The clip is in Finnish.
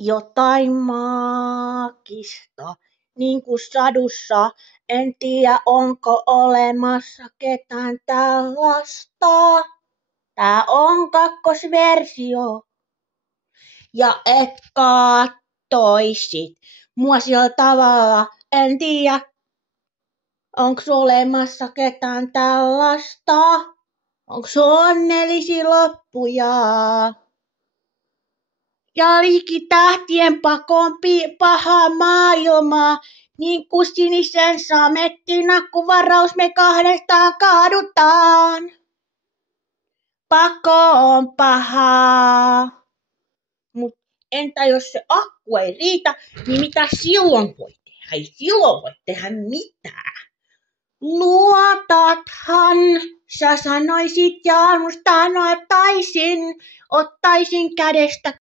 jotain maagista, niin kuin sadussa. En tiedä, onko olemassa ketään tällaista. Tää on kakkosversio. Ja et kattoisit mua sillä tavalla. En tiedä, onko olemassa ketään tällaista. Onko onnellisia loppuja? Ja liki tähtien pakoon paha maailma. Niin kuin sinisen samettin akkuvaraus me kahdestaan kaadutaan. Pakko on pahaa. Mut entä jos se akku ei riitä, niin mitä silloin voi tehdä? Ei silloin voi tehdä mitään. Luotathan, sä sanoisit ja alusta ottaisin kädestä